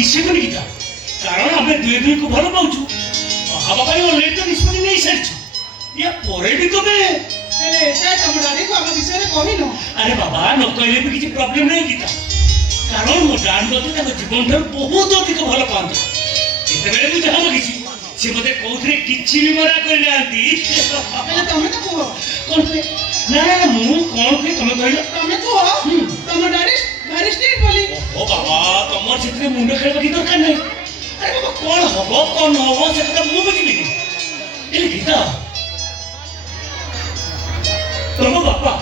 किसी को नहीं था कारण हमें दुए दुए को भल पाउछु बाबा भाई ऑलरेडी तो निष्पत्ति नहीं सारिछु या पोरे भी तो मैं हेले एटा तम डाडी को हम विषय रे कहिनो अरे बाबा न कहले भी किसी प्रॉब्लम नहीं किता कारण मो डान मते ताको जीवन धर बहुत अधिक भल पांतो जेते बेले मु जहां किसी से मते कोथरे किछि भी मरा कर जानती हेले तमे तो को कोन पे ना ना मु कोन पे तमे कहलो तमे को तम डाडी भारी स्ट्रिक्ट बोली ओ बाबा तमर चित्रे मुंड खेलबा की दरकार नहीं अरे बाबा कौन हबो कौन हबो से तो मु बुझिबी एले गीता तम बापा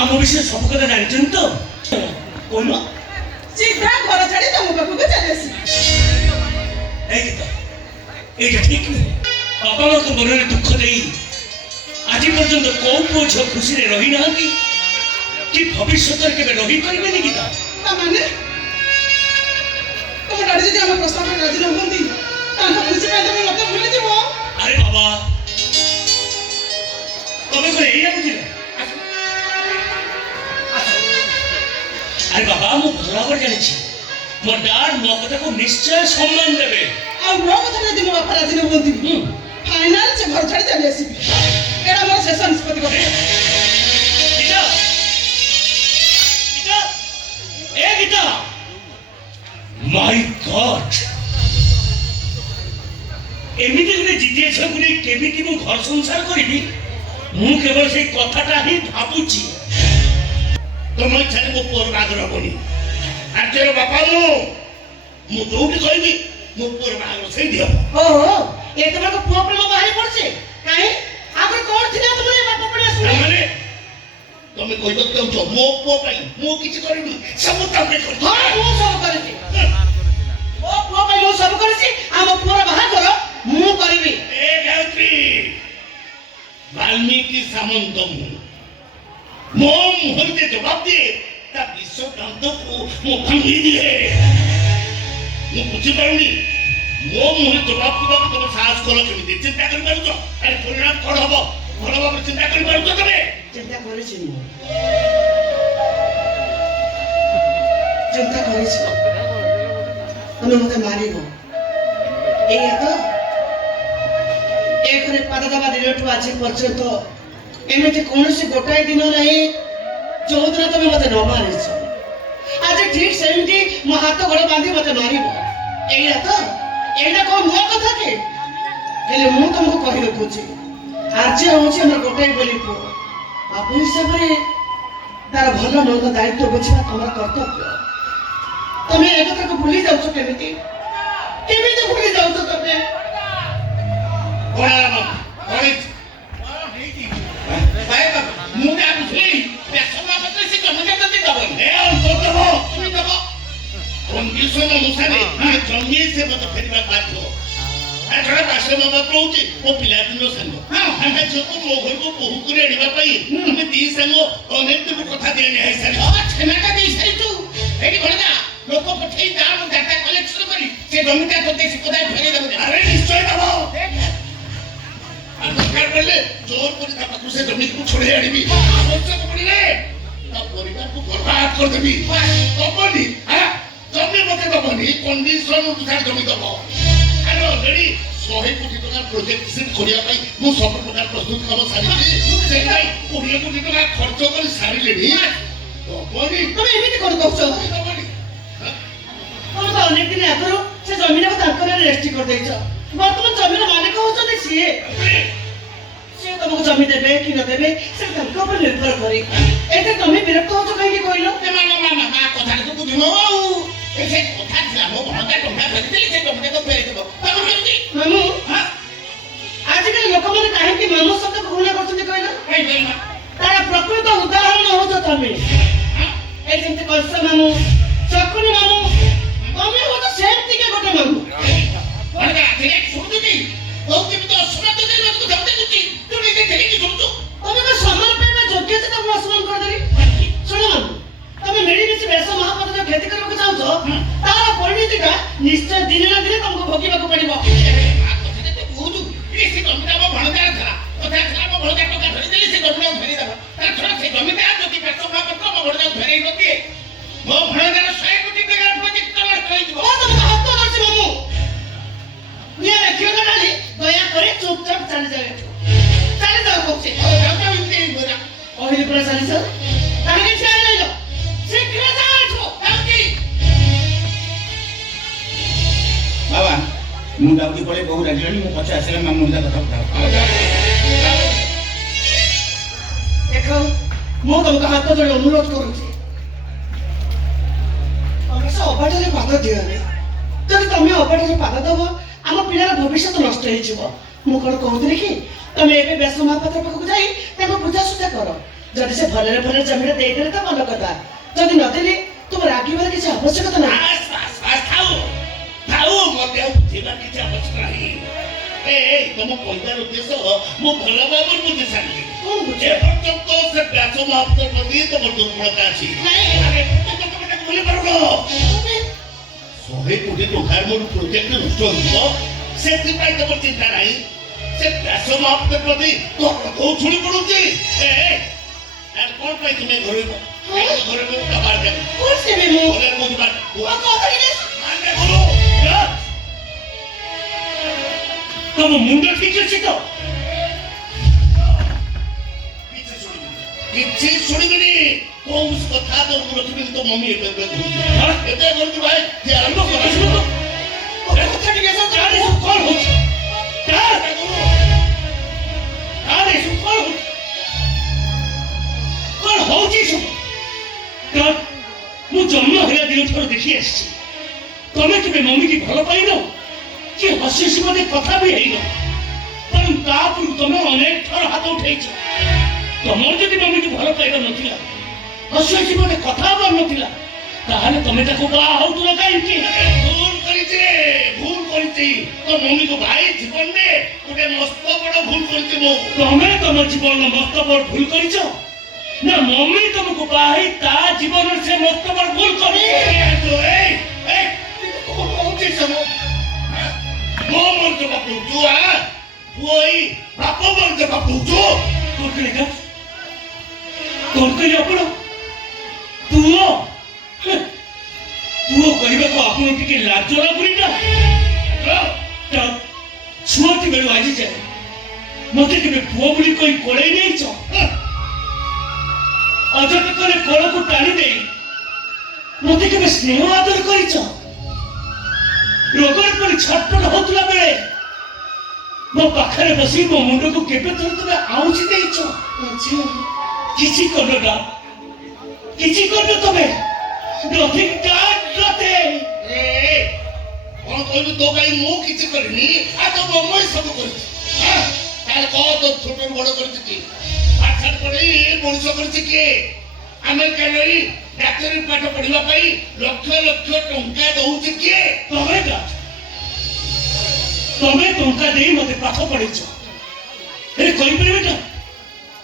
आम विषय सब कथा जानिछन तो कोन सीधा घर छाड़ी तम पाखु को चले आसी ए गीता ए ठीक नहीं बापा को मन में दुख देई आज पर्यंत कौन पुओ खुशी रे रही नांती कि भविष्य के रही परिबे नहीं गीता ता माने तम डाडी जे हम प्रस्ताव में राजी रहंती तांका खुशी पे तम मते भूली दिबो अरे बाबा तबे को एया बुझिले अरे बाबा मु भला कर जानि छी मो डाड मो कथा को निश्चय सम्मान देबे आ मो कथा जदी मो बापा राजी रहंती फाइनल से घर छाड़ी चले आसी एड़ा मोर शेष निष्पत्ति को गीता गीता ए गीता माय गॉड एमिति गुने जिते छ गुने केमिति मु घर संसार करिबी मु केवल से कथाटा ही भाबुची तुम इच्छा मो पुअर बागर हबनी आजर बापा मु जोटी कहबी मो पुअर बागर सही दियो ओहो ए तमको पुओ प्रेम बाहरी पड़छे काहे आगर कोन थिला तुमरे बापा पड़े सुने माने तुम कहबो तो जो मो पुओ पई मु किछ करिबी सब तमे कर हां मु सब करछि ओ पुओ पई मु सब करछि हम पुओर बाहागर मु करबी ए गायत्री वाल्मीकि सामंत मो मुहर के जवाब दे ता विश्व प्रांत को मो भांगी दिए मु बुझी पाउनी मो मुहर जवाब दिबा को तुम साहस करो केमिति चिंता कर पारुछ अरे परिणाम कोन हबो भलो भाबे चिंता कर पारुछ तबे चिंता करछि मु चिंता करछि तुम मते मारिबो एया तो एकरे पाद दबा दिनठु आज पर्यंत एमिति कोनोसी गोटाई दिन नहीं जो दिन तुम मते न मारिछ आज ठीक सेमती मो हाथ गोड़ बांधी मते मारिबो एया तो एटा को नुआ कथा के हेले मु तुमको कहि रखुची आज होची हमर गोटाई बोली को बापू हिसाब रे तार भलो मंद दायित्व बुझिबा तमर कर्तव्य तमे एक कथा को भूली जाउछ केमिति केमिति भूली जाउछ तमे कोणाला मग कोणीच काय बाबा मुझे आप सुनी पेशवा पत्र से कम करते थे कब ए और तो तुम्ही कब कंडीशन अनुसार मैं जमी से मत फेरबा बाध्य आ थोड़ा पासे बाबा कहूची ओ पिला दिन संग हां हम जो को मो घर को बहु करे एडिबा पई हम दी संग अनेक दिन कथा देने है सर आ छेनाटा दे सरी तू एडी भणदा लोक पठेई दाम डाटा कलेक्शन करी से जमीटा तो देखि कोदाय फेरे देबो अरे निश्चय दबो सरकार बोले जोर कर ता पाखु से जमीन को छोड़े आनिबी आवश्यक पड़िले ता परिवार को बर्बाद कर देबी तबनी हां जमी मते दबनी कंडीशन अनुसार जमी दबो अरे ऑलरेडी 100 कोटी टका प्रोजेक्ट से करिया पाई मु सब प्रकार प्रस्तुत काम सारिछि सेटाई 20 कोटी टका खर्च कर सारिलेनी तबनी तमे एमिति कर दउछ तबनी हम तो अनेक दिन आगरो से जमीन को तांकर रेस्ट्री कर देछ वर्तमान जमीन मालिक होचते से तुमको जमी देबे कि न देबे से तांको पर निर्भर करी एते तमे विरक्त होच कहि कहलो ए मामा कथा तो बुझिनो ए से कथा थिला मो भणका टंका धरि देली से टंका को फेरि देबो तब केमति मामू हां आज के लोक माने काहे कि मामू शब्द को घृणा करछथि कहलो ए बेलमा तारा प्रकृत उदाहरण होच तमे हां ए जेंते कलसा मामू चकुनी मामू तमे हो तो सेमति के गोटे मामू भणका थिले सुनती बहुत के तो सुनते दे मत को धमते कुती तू नहीं देखे कि सुनतो तमे को समान पे योग्य से तुम असमान कर देली सुनो मामू तमे मेरी बीच बेस महापद जो खेती करबो के चाहछो तारा परिणतिटा निश्चय दिन ना दिन तुमको भोगिबा को पड़िबो कथा तो बहुत ए से कमिटा मो भणका था कथा था मो भणका टंका धरि देली से कमिटा फेरि देबो ता छोरा से कमिटा जति पेट भाव पत्र मो भणका फेरि नती मो भणका 100 कोटी टका प्रोजेक्ट कलर करि दिबो ଚାଲିଛ କାହିଁକି ଠିଆ ରହିଲ ଶୀଘ୍ର ଯାଅ ଏଠୁ ଯାଉଛି। ବାବା ମୁଁ ଯାଉଛି ପଳେଇ ବହୁ ରାଜିଲାଣି ମୁଁ ପଛେ ଆସିଲେ ମାମୁଁ କଥା ଦେଖ ମୁଁ ତମକୁ ହାତ ଯୋଡ଼ି ଅନୁରୋଧ କରୁଛି ତମେ ସେ ଅବାଟରେ ପାଦ ଦିଅନି ଯଦି ତମେ ଅବାଟରେ ପାଦ ଦବ ଆମ ପିଲାର ଭବିଷ୍ୟତ ନଷ୍ଟ ହେଇଯିବ ମୁଁ କଣ କହୁଥିଲି କି ତମେ ଏବେ ବ୍ୟାସ ମହାପାତ୍ର ପାଖକୁ ଯାଇ ତାଙ୍କୁ ବୁଝାସୁଝା କର ଯଦି ସେ ଭଲରେ ଭଲରେ ଜମିଟା ଦେଇଦେଲେ ତ ଭଲ କଥା ଯଦି ନଦେଲେ ତୁମ ରାଗିବାର କିଛି ଆବଶ୍ୟକତା ନାହିଁ ଥାଉ ଥାଉ ମତେ ଆଉ ବୁଝିବାର କିଛି ଆବଶ୍ୟକ ନାହିଁ ତମ କହିବାର ଉଦ୍ଦେଶ୍ୟ ମୁଁ ଭଲ ଭାବରେ ବୁଝି ସାରିଲି ଏପର୍ଯ୍ୟନ୍ତ ସେ ବ୍ୟାସ ମହାପାତ୍ର ପ୍ରତି ତମ ଦୁର୍ବଳତା ଅଛି ଭୁଲି ପାରୁନ 100 କୋଟି ଟଙ୍କାର ମୋର ପ୍ରୋଜେକ୍ଟ ନଷ୍ଟ ହୋଇଯିବ ସେଥିପାଇଁ ତମ ଚିନ୍ତା ନାହିଁ ସେ ବ୍ୟାସ ମହାପାତ୍ର ପ୍ରତି ତୋ ଛୁଡ଼ି ପଡୁଛି କଣ ପାଇଁ ତୁମେ ଘରେ କବାଟ ଦେବ ତମ ମୁଣ୍ଡ ଠିକ ଅଛି ତ କିଛି ଶୁଣିବିନି କୌଣସି କଥା ତ ମୁଁ ରଖିବିନି ତ ମମି ଏବେ ଘରକୁ ଭାଇ ଆରମ୍ଭ କର କଥା ଟିକେ କଣ ହଉଛି କଣ ହଉଛି ସବୁ ମୁଁ ଜନ୍ମ ହେଲା ଦିନ ଠାରୁ ଦେଖି ଆସିଛି ତମେ କେବେ ମମି କି ଭଲ ପାଇନ କି ହସି ହସି ମତେ କଥା ବି ହେଇନ ବରଂ ତାପରୁ ତମେ ଅନେକ ଥର ହାତ ଉଠେଇଛ ତମର ଯଦି ମମି କି ଭଲ ପାଇବା ନଥିଲା ହସି ହସି ମତେ କଥା ହବାର ନଥିଲା ତାହେଲେ ତମେ ତାକୁ ବାହା ହଉଥିଲ କାହିଁକି ଭୁଲ କରିଛି ତ ମମିକୁ ଭାଇ ଜୀବନରେ ଗୋଟେ ମସ୍ତ ବଡ ଭୁଲ କରିଛି ମୁଁ ତମେ ତମ ଜୀବନର ମସ୍ତ ବଡ ଭୁଲ କରିଛ ନା ମମି ତମକୁ ବାହା ହେଇ ତା ଜୀବନରେ ସେ ମସ୍ତ ବଡ ଭୁଲ କରିଛି କଣ ହଉଛି ସବୁ ମୋ ମର୍ଜ ବାପୁଛୁ ପୁଇ ବାପ ମର୍ଜ ବାପୁଛୁ ତରକାରୀ ଆପଣ ପୁଅ କହିବାକୁ ଆପଣ ଟିକେ ଲାଜ ଲାଗୁନି ନା ଛୁଆଟି ବେଳୁ ଆଜି ଯାଏ ମତେ କେବେ ପୁଅ ବୋଲି କହି କୋଳେଇ ନେଇଛ ଅଯଟକରେ କୋଳକୁ ଟାଣି ଦେଇ ମତେ କେବେ ସ୍ନେହ ଆଦର କରିଛ ରୋଗରେ ପରି ଛଟପଟ ହଉଥିଲା ବେଳେ ମୋ ପାଖରେ ବସି ମୋ ମୁଣ୍ଡକୁ କେବେ ଥର ତମେ ଆଉଁଛି ଦେଇଛ କିଛି କରିନ ନା କିଛି କରିନ ତମେ nothing done nothing କଣ କହିଲୁ ତୋ ପାଇଁ ମୁଁ କିଛି କରିନି ଆଉ ତୋ ମମି ସବୁ କରିଛି ତାହେଲେ କହ ତୋ ଛୋଟରୁ ବଡ କରିଛି କି ପାଠ ପଢେଇ ମଣିଷ କରିଛି କିଏ ଆମେରିକାରେ ରହି ଡାକ୍ତରୀ ପାଠ ପଢିବା ପାଇଁ ଲକ୍ଷ ଲକ୍ଷ ଟଙ୍କା ଦଉଛି କିଏ ତମେ ଟଙ୍କା ଦେଇ ମତେ ପାଠ ପଢେଇଛ ହେଲେ କହିପାରିବେ ନା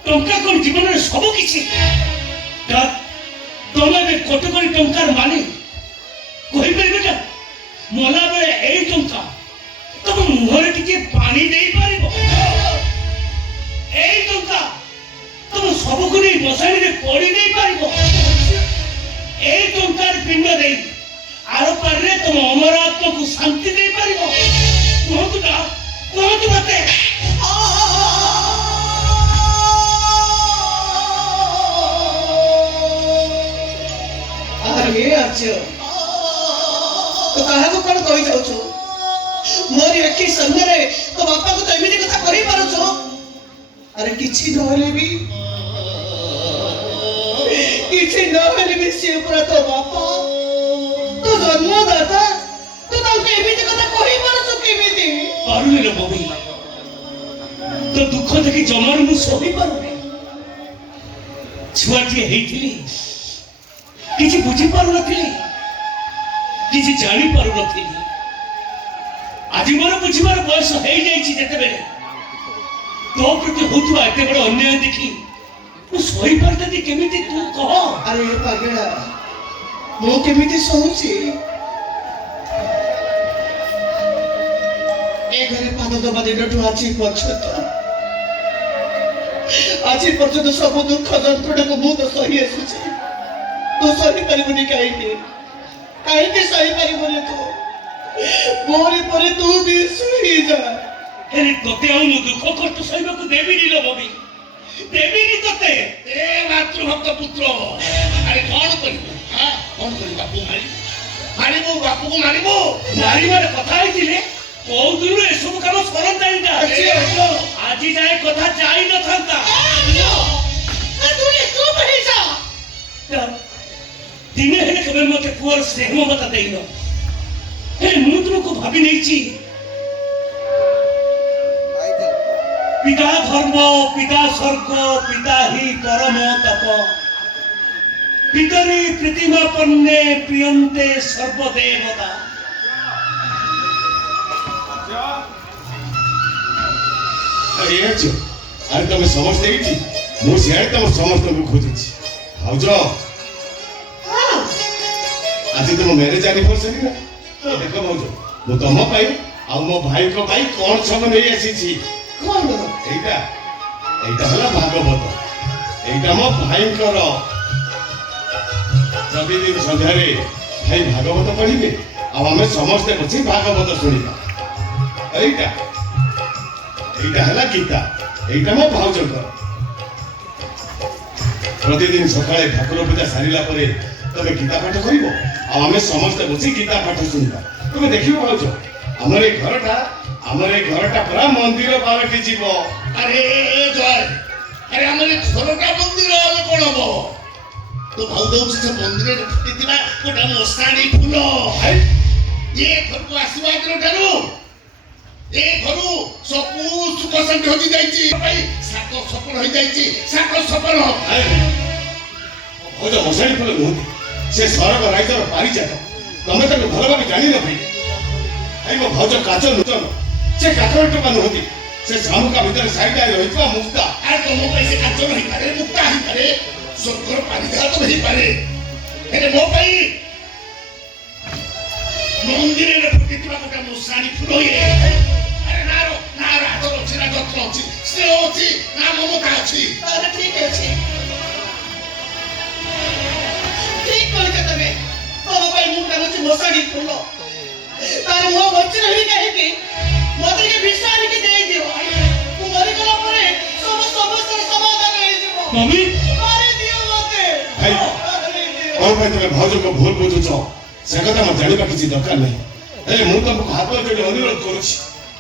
ଟଙ୍କା କଣ ଜୀବନରେ ସବୁ କିଛି ତମେ ଏବେ କୋଟି କୋଟି ଟଙ୍କାର ମାଲିକ କହିପାରିବେ ନା ମଲା ବେଳେ ଏଇ ଟଙ୍କା ତମ ମୁହଁରେ ଟିକେ ପାଣି ଦେଇପାରିବ ଏଇ ଟଙ୍କା ତମ ସବୁକୁ ନେଇ ବସାଣିରେ ପଡି ଦେଇପାରିବ ଏଇ ଟଙ୍କାର ପିଣ୍ଡ ଦେଇ ଆର ପାରିରେ ତମ ଅମର ଆତ୍ମାକୁ ଶାନ୍ତି ଦେଇପାରିବ କୁହନ୍ତୁ ନା କୁହନ୍ତୁ ମତେ तो କାହାକୁ କଣ କହି ଯାଉଛୁ ମୋର ଏଠି ସାମ୍ନାରେ ତୋ ବାପାକୁ ତ ଏମିତି କଥା କହି ପାରୁଛୁ ଆରେ କିଛି ନହେଲେ ବି ସିଏ ପୁରା ତୋ ବାପା ତୋ ଜନ୍ମଦାତା ତୁ ତାଙ୍କୁ ଏମିତି କଥା କହି ପାରୁଛୁ କେମିତି ପାରୁନି ରେ ମମି ତୋ ଦୁଃଖ ଦେଖି ଜମାରୁ ମୁଁ ସହି ପାରୁନି ଛୁଆଟିଏ ହେଇଥିଲି କିଛି ବୁଝି ପାରୁନଥିଲି କିଛି ଜାଣି ପାରୁନଥିଲି ଆଜି ମୋର ବୁଝିବାର ବୟସ ହେଇଯାଇଛି ଯେତେବେଳେ ତୋ ପ୍ରତି ହଉଥିବା ଏତେ ବଡ ଅନ୍ୟାୟ ଦେଖି ମୁଁ ସହି ପାରିଥାନ୍ତି କେମିତି ତୁ କହ ଆରେ ପାଗଳା ମୁଁ କେମିତି ସହୁଛି ଏ ଘରେ ପାଦ ଦବା ଦିନଠୁ ଆଜି ପର୍ଯ୍ୟନ୍ତ ସବୁ ଦୁଃଖ ଯନ୍ତ୍ରଣାକୁ ମୁଁ ତ ସହି ଆସୁଛି ତୁ ସହିପାରିବୁନି କାହିଁକି ସହିପାରିବୁନି ତୁ ମୋରି ପରେ ତୁ ବି ସହିଯା ହେଲେ ତୋତେ ଆଉ ମୁଁ ଦୁଃଖ କଷ୍ଟ ସହିବାକୁ ଦେବିନି ଲୋ ମମି ଦେବିନି ତତେ। ଏ ମାତୃଭକ୍ତ ପୁତ୍ର ଆରେ କଣ କରିବୁ କଣ କରିବୁ ବାପୁ ମାରିବୁ ବାପୁକୁ ମାରିବୁ ମାରିବାର କଥା ହେଇଥିଲେ କୋଉ ଦିନରୁ ଏସବୁ କାମ ସରନ୍ତାଣିଟା। ଆଜି ଯାଏ କଥା ଯାଇ ନଥାନ୍ତା। ଦିନେ ହେଲେ କେବେ ମତେ ପୁଅର ସ୍ନେହ ମମତା ଦେଇନ। ମୁଁ ତୁମକୁ ଭାବି ନେଇଛି ପିତା ଧର୍ମ ପିତା ସ୍ୱର୍ଗ ପିତା ହି ପରମ ତପ ପିତରି ପ୍ରୀତିମାପନ୍ନେ ପ୍ରିୟନ୍ତେ ସର୍ବଦେବତା। ଆରେ ତମେ ସମସ୍ତେ ଏଇଠି ମୁଁ ସିଆଡେ ତମ ସମସ୍ତଙ୍କୁ ଖୋଜୁଛି। ଭାଉଜ ଆଜି ତମ ମ୍ୟାରେଜ ଆନିଭର୍ସରୀ ନା ଦେଖ ଭାଉଜ ମୁଁ ତମ ପାଇଁ ଆଉ ମୋ ଭାଇଙ୍କ ପାଇଁ କଣ ସବୁ ନେଇ ଆସିଛି। ଏଇଟା ହେଲା ଭାଗବତ। ଏଇଟା ମୋ ଭାଇଙ୍କର। ପ୍ରତିଦିନ ସନ୍ଧ୍ୟାରେ ଭାଇ ଭାଗବତ ପଢିବେ ଆଉ ଆମେ ସମସ୍ତେ ବସି ଭାଗବତ ଶୁଣିବା। ଏଇଟା ହେଲା ଗୀତା। ଏଇଟା ମୋ ଭାଉଜଙ୍କର। ପ୍ରତିଦିନ ସକାଳେ ଠାକୁର ପୂଜା ସାରିଲା ପରେ ତମେ ଗୀତା ପାଠ କରିବ ଆଉ ଆମେ ସମସ୍ତେ ବସି ଗୀତା ପାଠ ଶୁଣିବା। ତମେ ଦେଖିବ ଭାଉଜ ଆମର ଏଇ ଘରଟା ପୁରା ମନ୍ଦିର ପାଲଟି ଯିବ। ଆରେ ଜୟ ଆରେ ଆମର ଘରଟା ମନ୍ଦିର ହେଲେ କଣ ହବ? ତ ଭାଉଜ ହଉଛି ସେ ମନ୍ଦିରରେ ଫୁଟିଥିବା ଗୋଟେ ମଶାଣି ଫୁଲ। ଏ ଘରକୁ ଆସିବା ଦିନ ଠାରୁ ଏ ଘରୁ ସବୁ ସୁଖ ଶାନ୍ତି ହଜି ଯାଇଛି। ସାତ ସପନ ହେଇଯାଇଛି ସାତ ସପନ। ଭାଉଜ ମଶାଣି ଫୁଲ ନୁହନ୍ତି ସେ ସ୍ୱର୍ଗ ରାଜ୍ୟର ପାରିଜାତ। ତମେ ତାକୁ ଭଲ ଭାବେ ଜାଣିନ ଭାଇ। ମୋ ଭାଉଜ କାଚ ନୂତନ ସେ କାଚର ଟୋକା ନୁହନ୍ତି। ସେ ଶାମୁକା ଭିତରେ ସାଇଡାରେ ରହିଥିବା ମୁକ୍ତା। ଆରେ ତମ ପାଇଁ ସେ କାଚ ହେଇପାରେ ମୁକ୍ତା ହେଇପାରେ ସ୍ୱର୍ଗର ପାରିଜାତ ହେଇପାରେ। ହେଲେ ମୋ ପାଇଁ ମନ୍ଦିରରେ ଫୁଟିଥିବା ଗୋଟେ ମଶାଣି ଫୁଲ ଇଏ। ଆରେ ନାର ଆଦର ଅଛି ନା ଯତ୍ନ ଅଛି ସ୍ନେହ ଅଛି ନା ମମତା ଅଛି। ତାହେଲେ ଠିକ ଅଛି ଠିକ କହିଛ ତମେ। ତମ ପାଇଁ ମୁଁ କାମୁଛି ମଶାଣି ଫୁଲ। ତାର ମୁହଁ ବଞ୍ଚି ରହି କାହିଁକି ମତେ ଟିକେ ବିଷ ଆଣିକି ଦେଇଦିଅ। ମୁଁ ମରିଗଲା ପରେ ସବୁ ସମସ୍ୟାର ସମାଧାନ ହେଇଯିବ। ମମି ମାରିଦିଅ ମତେ। ଭାଇ କଣ ପାଇଁ ତମେ ଭାଉଜଙ୍କ ଭୁଲ ବୁଝୁଛ ସେ କଥା ମୋର ଜାଣିବା କିଛି ଦରକାର ନାହିଁ। ହେଲେ ମୁଁ ତମକୁ ହାତ ଯୋଡ଼ି ଅନୁରୋଧ କରୁଛି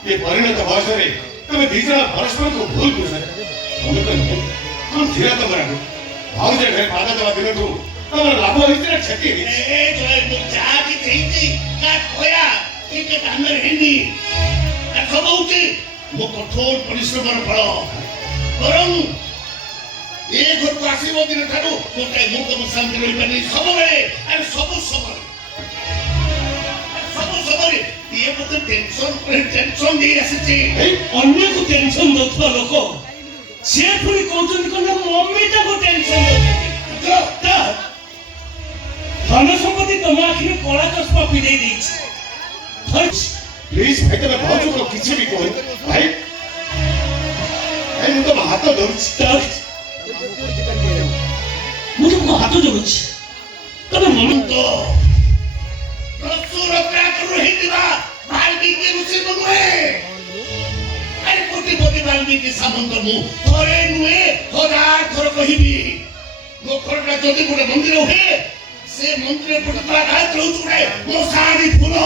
ଏ ପରିଣତ ବୟସରେ ତମେ ଦି ଜଣ ପରସ୍ପରକୁ ଭୁଲ ବୁଝ। ତମେ କଣ ଥିଲା ତମର ଆଗକୁ ଭାଉଜ ଘରେ ପାଦ ଦେବା ଦିନଠୁ ତମର ଲାଭ ହେଇଛି ନା କ୍ଷତି ହେଇଛି? ଯାହା କିଛି ହେଇଛି ତା ଖୟା ଟିକେ କାମରେ ହେଇନି। ସବୁ ହଉଛି ମୋ କଠୋର ପରିଶ୍ରମର ଫଳ। ବରଂ ଏ ଘରକୁ ଆସିବ ଦିନ ଠାରୁ ମୁଁ ତମ ଶାନ୍ତି ରହିପାରିନି ସବୁବେଳେ। ଆରେ ସବୁ ସମୟରେ ଇଏ ମତେ ଟେନସନ ଦେଇ ଆସିଛି। ଅନ୍ୟକୁ ଟେନସନ ଦଉଥିବା ଲୋକ ସେ ପୁଣି କହୁଛନ୍ତି କଣ ମମି ତାକୁ ଟେନସନ ଦଉଛନ୍ତି। ଧନ ସମ୍ପତ୍ତି ତମ ଆଖିରେ କଳା ଚଷମା ପିଦେଇ ଦେଇଛି। ପ୍ଲିଜ ଭାଇ ତମେ ଭାଉଜକୁ କିଛି ବି କହୁନି। ଭାଇ ମୁଁ ତମ ହାତ ଧରୁଛି। ମୁଁ ତୁମକୁ ହାତ ଯୋଡୁଛି। ତମେ ମମି ବାଲ୍ମୀକି ଋଷି ନୁହେଁ। ଆରେ କୋଟିପତି ବାଲ୍ମୀକି ସାମନ୍ତ ମୁଁ ଥରେ ନୁହେଁ 1000 ଥର କହିବି। ମୋ ଘରଟା ଯଦି ଗୋଟେ ମନ୍ଦିର ହୁଏ ସେ ମନ୍ଦିର ଫୁଟୁଥିବା ଗାୟତ୍ରୀ ହଉଛି ଗୋଟେ ମଶାଣି ଫୁଲ।